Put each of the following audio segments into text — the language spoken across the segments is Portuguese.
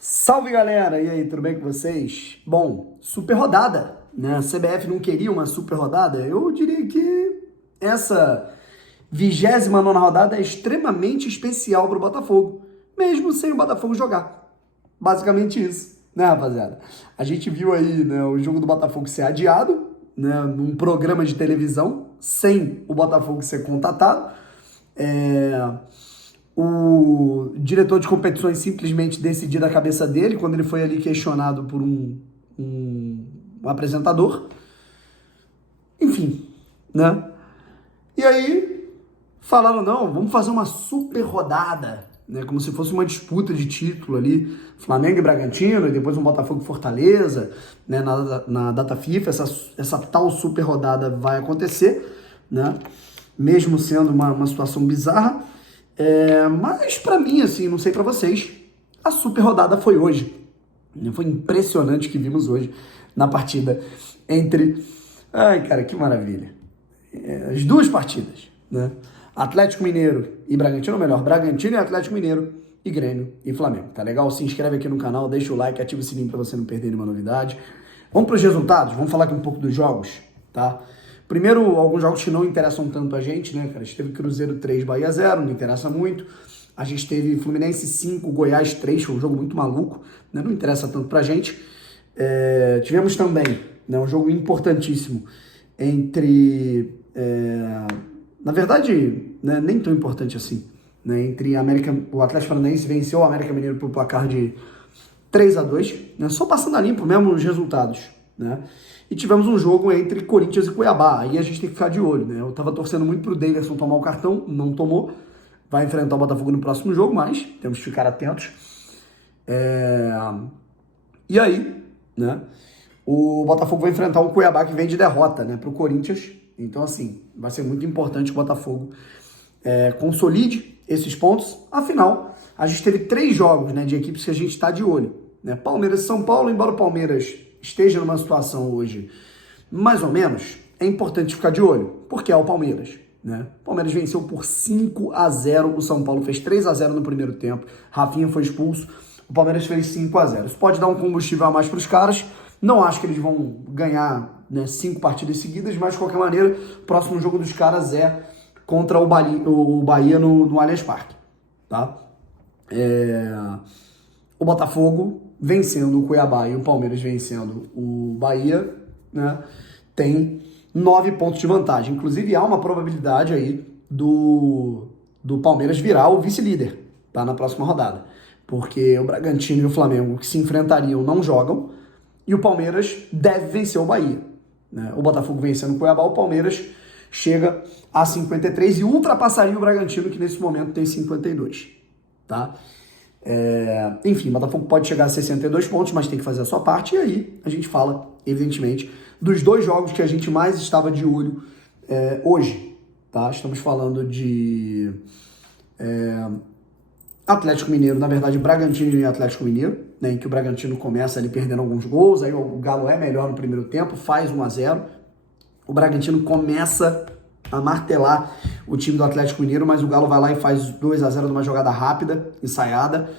Salve galera, e aí, tudo bem com vocês? Bom, super rodada, né? A CBF não queria uma super rodada? Eu diria que essa 29ª rodada é extremamente especial para o Botafogo, mesmo sem o Botafogo jogar. Basicamente isso, né, rapaziada? A gente viu aí, né, o jogo do Botafogo ser adiado, né, num programa de televisão, sem o Botafogo ser contatado. O diretor de competições simplesmente decidiu da cabeça dele quando ele foi ali questionado por um apresentador. Enfim, né? E aí falaram, não, vamos fazer uma super rodada, né? Como se fosse uma disputa de título ali, Flamengo e Bragantino, e depois um Botafogo e Fortaleza, né? Na data FIFA, essa tal super rodada vai acontecer, né? Mesmo sendo uma situação bizarra. Mas pra mim, assim, não sei pra vocês, a super rodada foi hoje. Foi impressionante o que vimos hoje na partida entre... Ai, cara, que maravilha. As duas partidas, né? Atlético Mineiro e Bragantino, ou melhor, Bragantino e Atlético Mineiro e Grêmio e Flamengo, tá legal? Se inscreve aqui no canal, deixa o like, ativa o sininho pra você não perder nenhuma novidade. Vamos pros resultados? Vamos falar aqui um pouco dos jogos, tá? Primeiro, alguns jogos que não interessam tanto a gente, né, cara? A gente teve Cruzeiro 3, Bahia 0, não interessa muito. A gente teve Fluminense 5, Goiás 3, foi um jogo muito maluco, né? Não interessa tanto pra gente. Tivemos também, né, um jogo importantíssimo entre... na verdade, né, nem tão importante assim, né? Entre o Atlético Paranaense venceu o América Mineiro por placar de 3-2, né? Só passando a limpo mesmo os resultados, né? E tivemos um jogo entre Corinthians e Cuiabá. Aí a gente tem que ficar de olho, né? Eu tava torcendo muito pro Davidson tomar o cartão, não tomou. Vai enfrentar o Botafogo no próximo jogo, mas temos que ficar atentos. E aí, né? O Botafogo vai enfrentar o Cuiabá que vem de derrota, né? Pro Corinthians. Então, assim, vai ser muito importante que o Botafogo consolide esses pontos. Afinal, a gente teve 3 jogos, né, de equipes que a gente está de olho, né? Palmeiras e São Paulo, embora o Palmeiras esteja numa situação hoje mais ou menos, é importante ficar de olho, porque é o Palmeiras, né? O Palmeiras venceu por 5-0, o São Paulo fez 3-0 no primeiro tempo, Rafinha foi expulso, o Palmeiras fez 5-0. Isso pode dar um combustível a mais para os caras, não acho que eles vão ganhar, né, 5 partidas seguidas, mas de qualquer maneira, o próximo jogo dos caras é contra o Bahia no Allianz Parque, tá? O Botafogo vencendo o Cuiabá e o Palmeiras vencendo o Bahia, né, tem 9 pontos de vantagem. Inclusive, há uma probabilidade aí do Palmeiras virar o vice-líder, tá, na próxima rodada. Porque o Bragantino e o Flamengo, que se enfrentariam, não jogam, e o Palmeiras deve vencer o Bahia, né? O Botafogo vencendo o Cuiabá, o Palmeiras chega a 53 e ultrapassaria o Bragantino, que nesse momento tem 52, tá? Enfim, o Botafogo pode chegar a 62 pontos, mas tem que fazer a sua parte. E aí a gente fala, evidentemente, dos 2 jogos que a gente mais estava de olho hoje, tá? Estamos falando de Atlético Mineiro, na verdade, Bragantino e Atlético Mineiro, né, em que o Bragantino começa ali perdendo alguns gols, aí o Galo é melhor no primeiro tempo, faz 1-0. O Bragantino começa a martelar o time do Atlético Mineiro, mas o Galo vai lá e faz 2-0 numa jogada rápida, ensaiada.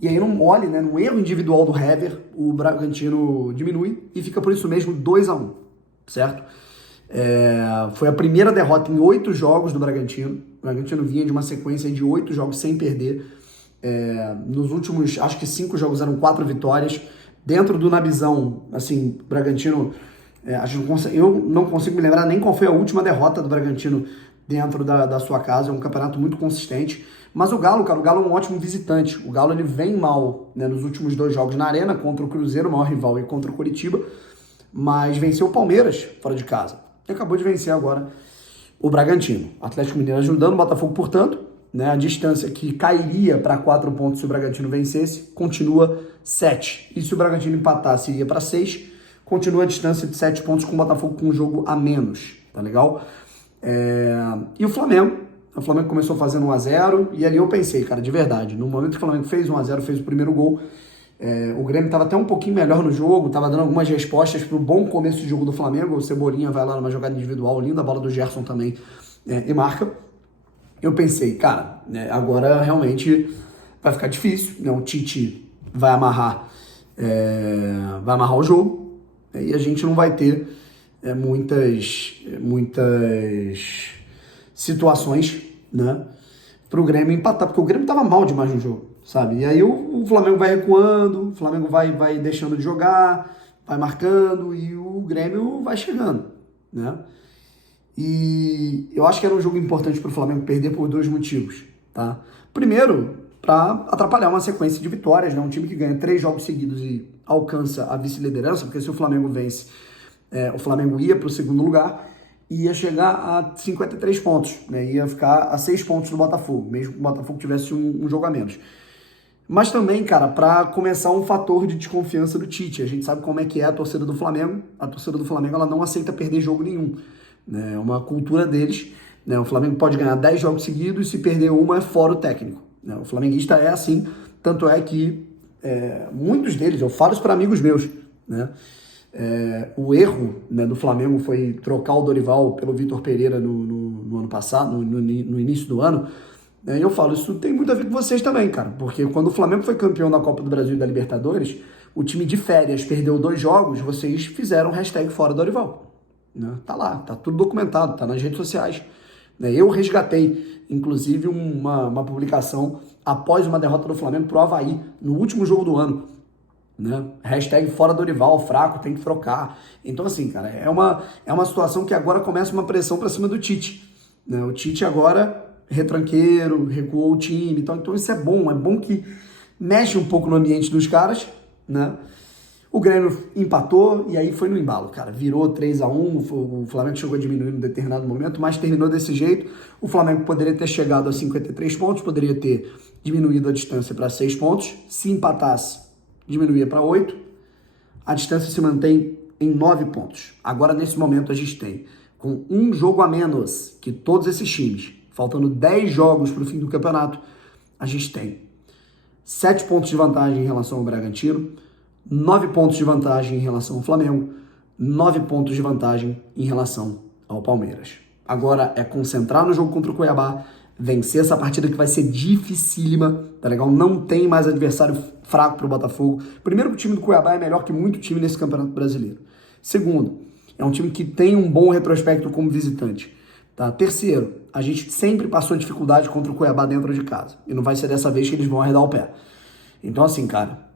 E aí, num mole, né, num erro individual do Hever, o Bragantino diminui e fica por isso mesmo 2-1, certo? Foi a primeira derrota em 8 jogos do Bragantino. O Bragantino vinha de uma sequência de 8 jogos sem perder. Nos últimos, acho que 5 jogos eram 4 vitórias. Dentro do Nabizão, assim, o Bragantino... eu não consigo me lembrar nem qual foi a última derrota do Bragantino dentro da sua casa. É um campeonato muito consistente. Mas o Galo, cara, o Galo é um ótimo visitante. O Galo, ele vem mal, né, nos últimos 2 jogos na Arena, contra o Cruzeiro, o maior rival, e contra o Coritiba. Mas venceu o Palmeiras fora de casa. E acabou de vencer agora o Bragantino. Atlético Mineiro ajudando o Botafogo, portanto, né, a distância que cairia para 4 pontos se o Bragantino vencesse, continua 7. E se o Bragantino empatasse, iria para 6. Continua a distância de 7 pontos com o Botafogo com um jogo a menos, tá legal? E o Flamengo começou fazendo 1-0, e ali eu pensei, cara, de verdade, no momento que o Flamengo fez 1-0, fez o primeiro gol, o Grêmio estava até um pouquinho melhor no jogo, estava dando algumas respostas para o bom começo de jogo do Flamengo. O Cebolinha vai lá numa jogada individual linda, a bola do Gerson também, e marca. Eu pensei, cara, agora realmente vai ficar difícil, né? O Tite vai amarrar o jogo, e a gente não vai ter muitas situações, né, pro Grêmio empatar, porque o Grêmio tava mal demais no jogo, sabe? E aí o Flamengo vai recuando, o Flamengo vai deixando de jogar, vai marcando e o Grêmio vai chegando, né? E eu acho que era um jogo importante pro Flamengo perder por 2 motivos, tá? Primeiro, para atrapalhar uma sequência de vitórias, né? Um time que ganha 3 jogos seguidos e alcança a vice-liderança, porque se o Flamengo vence, o Flamengo ia para o segundo lugar e ia chegar a 53 pontos, né? Ia ficar a 6 pontos do Botafogo, mesmo que o Botafogo tivesse um jogo a menos. Mas também, cara, para começar um fator de desconfiança do Tite. A gente sabe como é que é a torcida do Flamengo. A torcida do Flamengo, ela não aceita perder jogo nenhum, né? É uma cultura deles, né? O Flamengo pode ganhar 10 jogos seguidos e se perder uma é fora o técnico, né? O flamenguista é assim, tanto é que muitos deles, eu falo isso para amigos meus, né? O erro, né, do Flamengo foi trocar o Dorival pelo Vitor Pereira no ano passado, no início do ano. E eu falo, isso tem muito a ver com vocês também, cara, porque quando o Flamengo foi campeão da Copa do Brasil e da Libertadores, o time de férias perdeu 2 jogos, vocês fizeram hashtag fora Dorival, né? Tá lá, tá tudo documentado, tá nas redes sociais, né? Eu resgatei, inclusive, uma publicação após uma derrota do Flamengo pro Avaí, no último jogo do ano, né? Hashtag fora Dorival, fraco, tem que trocar. Então, assim, cara, é uma situação que agora começa uma pressão pra cima do Tite, né? O Tite agora retranqueiro, recuou o time, então isso é bom que mexe um pouco no ambiente dos caras, né? O Grêmio empatou e aí foi no embalo, cara, virou 3-1, o Flamengo chegou a diminuir em determinado momento, mas terminou desse jeito. O Flamengo poderia ter chegado a 53 pontos, poderia ter diminuído a distância para 6 pontos, se empatasse, diminuía para 8, a distância se mantém em 9 pontos. Agora, nesse momento, a gente tem, com um jogo a menos que todos esses times, faltando 10 jogos para o fim do campeonato, a gente tem 7 pontos de vantagem em relação ao Bragantino, 9 pontos de vantagem em relação ao Flamengo, 9 pontos de vantagem em relação ao Palmeiras. Agora é concentrar no jogo contra o Cuiabá, vencer essa partida que vai ser dificílima, tá legal? Não tem mais adversário fraco para o Botafogo. Primeiro, que o time do Cuiabá é melhor que muito time nesse Campeonato Brasileiro. Segundo, é um time que tem um bom retrospecto como visitante. Tá? Terceiro, a gente sempre passou dificuldade contra o Cuiabá dentro de casa. E não vai ser dessa vez que eles vão arredar o pé. Então, assim, cara,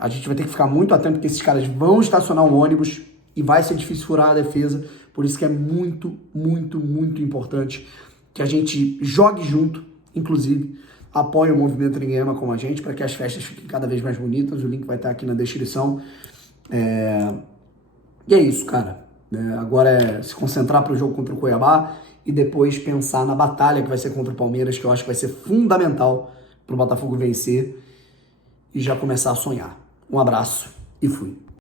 a gente vai ter que ficar muito atento porque esses caras vão estacionar um ônibus e vai ser difícil furar a defesa. Por isso que é muito, muito, muito importante que a gente jogue junto, inclusive, apoie o Movimento Ninguém Ama como a gente, para que as festas fiquem cada vez mais bonitas. O link vai estar aqui na descrição. E é isso, cara. Agora é se concentrar para o jogo contra o Cuiabá e depois pensar na batalha que vai ser contra o Palmeiras, que eu acho que vai ser fundamental para o Botafogo vencer e já começar a sonhar. Um abraço e fui.